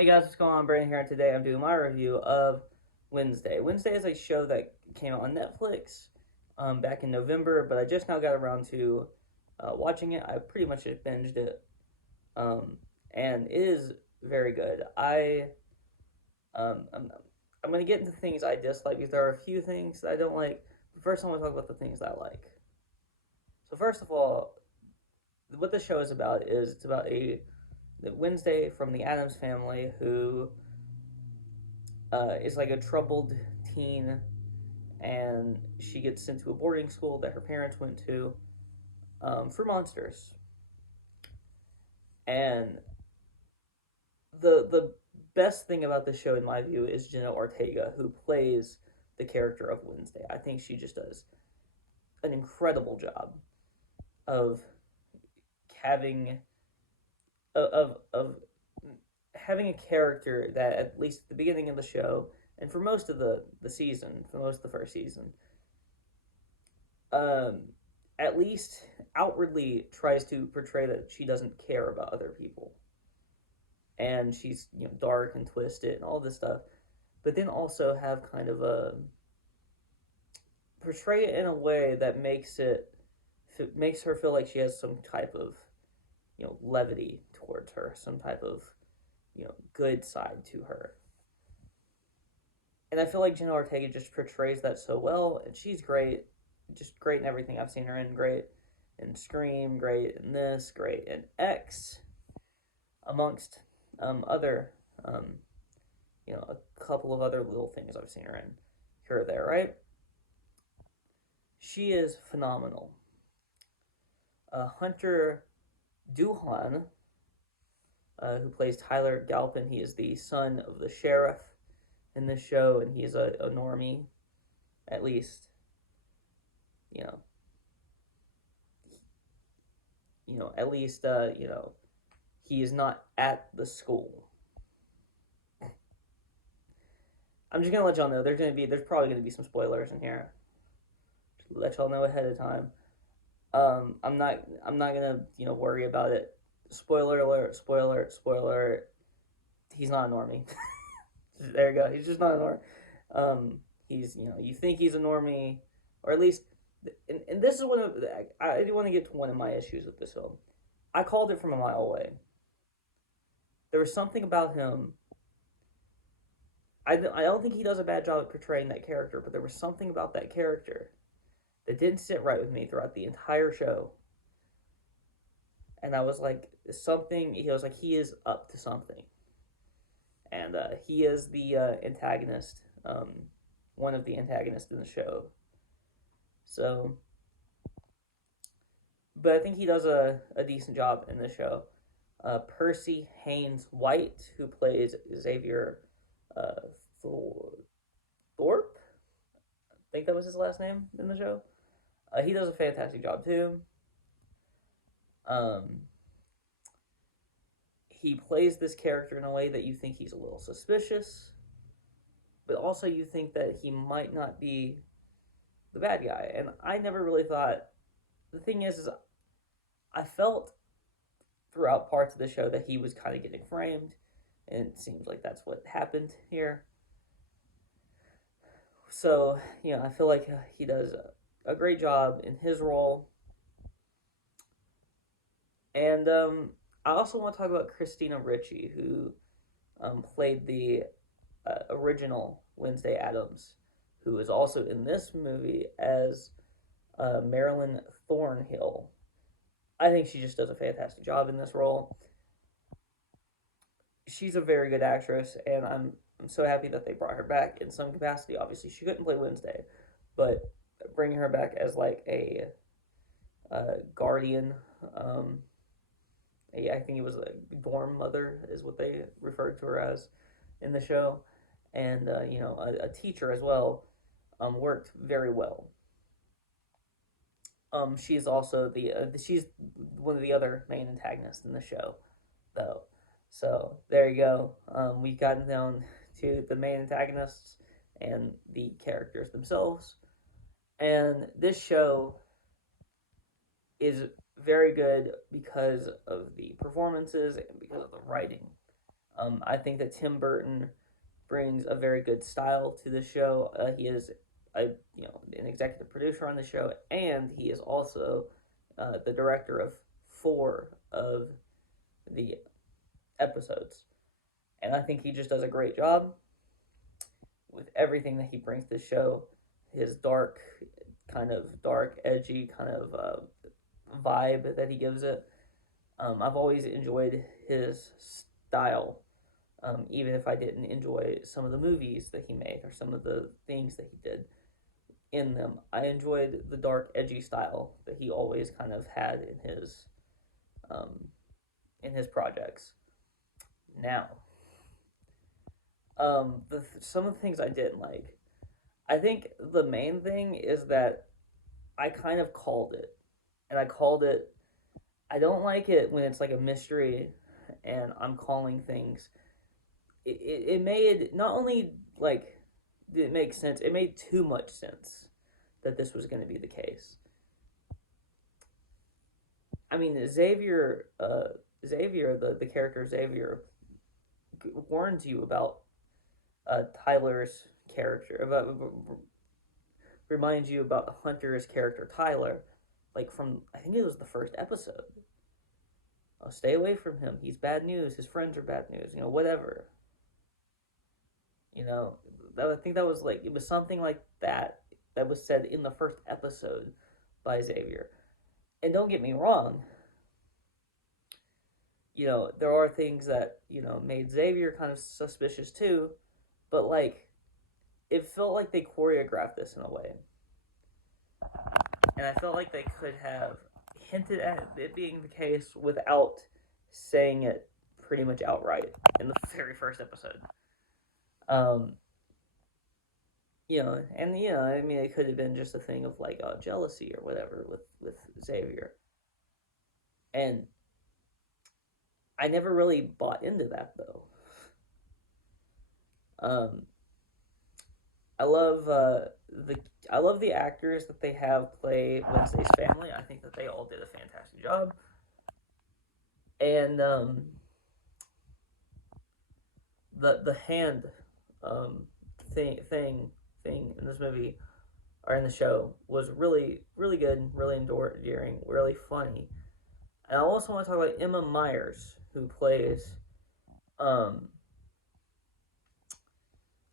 Hey guys, what's going on? Brandon here, and today I'm doing my review of Wednesday. Wednesday is a show that came out on Netflix back in November, but I just now got around to watching it. I pretty much just binged it, um, and it is very good. Um, I'm, I'm going to get into things I dislike because there are a few things that I don't like. But first, I want to talk about the things I like. So first of all, what the show is about is it's about a Wednesday from the Addams family who is like a troubled teen, and she gets sent to a boarding school that her parents went to for monsters. And the best thing about the show, in my view, is Jenna Ortega, who plays the character of Wednesday. I think she just does an incredible job of having of having a character that, at least at the beginning of the show and for most of the season, for most of the first season, um, at least outwardly tries to portray that she doesn't care about other people, and she's dark and twisted and all this stuff, but then also have kind of a portray it in a way that makes her feel like she has some type of levity towards her, some type of good side to her. And I feel like Jenna Ortega just portrays that so well, and she's great, just great in everything I've seen her in. Great in Scream, great in this, great in X, amongst other, um, a couple of other little things I've seen her in here or there. Right? She is phenomenal. Hunter Duhan, who plays Tyler Galpin, he is the son of the sheriff in this show, and he's a normie, at least. You know, at least he is not at the school. I'm just gonna let y'all know there's probably gonna be some spoilers in here. Just let y'all know ahead of time. I'm not gonna worry about it. Spoiler alert! Spoiler alert! Spoiler alert! He's not a normie. There you go. He's just not a normie. He's you think he's a normie, or at least, and this is one of I do want to get to one of my issues with this film. I called it from a mile away. There was something about him. I don't think he does a bad job at portraying that character, but there was something about that character that didn't sit right with me throughout the entire show. And I was like, something. He was like, he is up to something, and he is the antagonist, one of the antagonists in the show. So, but I think he does a decent job in the show. Percy Haynes White, who plays Xavier uh, Thorpe, I think that was his last name in the show. He does a fantastic job too. Um, he plays this character in a way that you think he's a little suspicious, but also you think that he might not be the bad guy. And I never really thought. The thing is I felt throughout parts of the show that he was kind of getting framed, and it seems like that's what happened here. So I feel like he does a great job in his role. And I also want to talk about Christina Ricci, who played the original Wednesday Addams, who is also in this movie as Marilyn Thornhill. I think she just does a fantastic job in this role. She's a very good actress, and I'm so happy that they brought her back in some capacity. Obviously, she couldn't play Wednesday, but bringing her back as like a guardian, I think it was a dorm mother is what they referred to her as in the show, and a teacher as well, worked very well. She's also she's one of the other main antagonists in the show, though. So there you go. We've gotten down to the main antagonists and the characters themselves, and this show is very good because of the performances and because of the writing. I think that Tim Burton brings a very good style to the show. He is a an executive producer on the show, and he is also the director of 4 of the episodes. And I think he just does a great job with everything that he brings to the show. His dark, edgy kind of vibe that he gives it. I've always enjoyed his style, even if I didn't enjoy some of the movies that he made or some of the things that he did in them. I enjoyed the dark, edgy style that he always kind of had um, in his projects. Now, some of the things I didn't like. I think the main thing is that I kind of called it, and I called it. I don't like it when it's like a mystery, and I'm calling things. It made not only like did it make sense, it made too much sense that this was going to be the case. I mean, Xavier, the character Xavier, warns you about Tyler's character, about reminds you about Hunter's character Tyler, like from I think it was the first episode. Oh, stay away from him. He's bad news. His friends are bad news. Whatever. You know, I think that was like it was something like that was said in the first episode by Xavier. And don't get me wrong, there are things that, made Xavier kind of suspicious too, but like it felt like they choreographed this in a way. And I felt like they could have hinted at it being the case without saying it pretty much outright in the very first episode. Um, I mean, it could have been just a thing of like jealousy or whatever with Xavier, and I never really bought into that though. Um, I love the I love the actors that they have play Wednesday's family. I think that they all did a fantastic job, and the hand um, thing in this movie or in the show was really really good, really endearing, really funny. And I also want to talk about Emma Myers, who plays um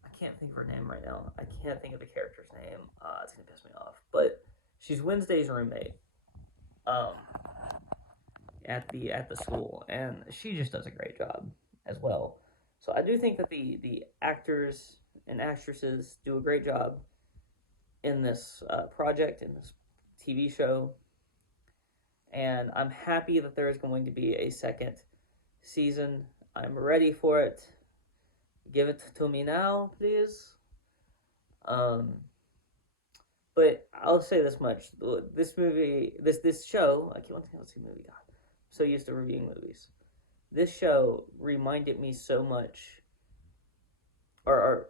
I can't think of her name right now. I can't think of the character's name. It's gonna piss me off. But she's Wednesday's roommate um at the school, and she just does a great job as well. So I do think that the actors and actresses do a great job in this project, in this TV show, and I'm happy that there is going to be a second season. I'm ready for it. Give it to me now, please. Um, but I'll say this much: this movie, this show. I keep wanting to see movie. God, I'm so used to reviewing movies. This show reminded me so much, or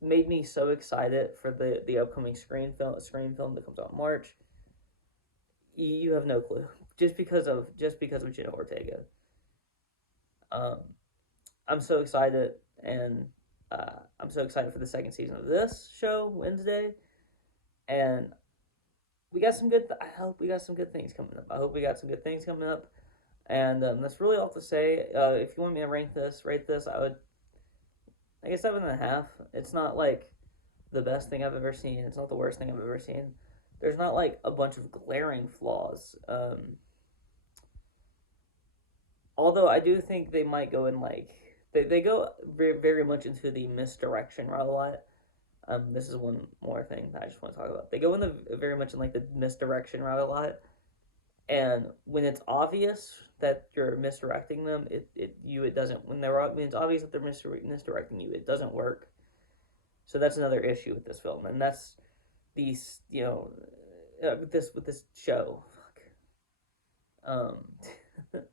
made me so excited for the upcoming screen film that comes out in March. You have no clue, just because of Jenna Ortega. Um, I'm so excited, and I'm so excited for the second season of this show Wednesday, and we got some good. I hope we got some good things coming up. I hope we got some good things coming up, and that's really all to say. If you want me to rate this, I would like a 7.5. It's not like the best thing I've ever seen. It's not the worst thing I've ever seen. There's not like a bunch of glaring flaws. Although I do think they might go in like they go very, very much into the misdirection route a lot. This is one more thing that I just want to talk about. They go in the very much in like the misdirection route a lot, and when it's obvious that you're misdirecting them, it doesn't. When it's obvious that they're misdirecting you, it doesn't work. So that's another issue with this film, and that's these with this show. Fuck.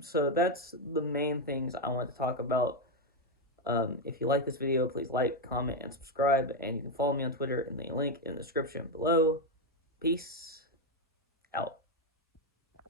So that's the main things I want to talk about. If you like this video, please like, comment, and subscribe. And you can follow me on Twitter in the link in the description below. Peace out.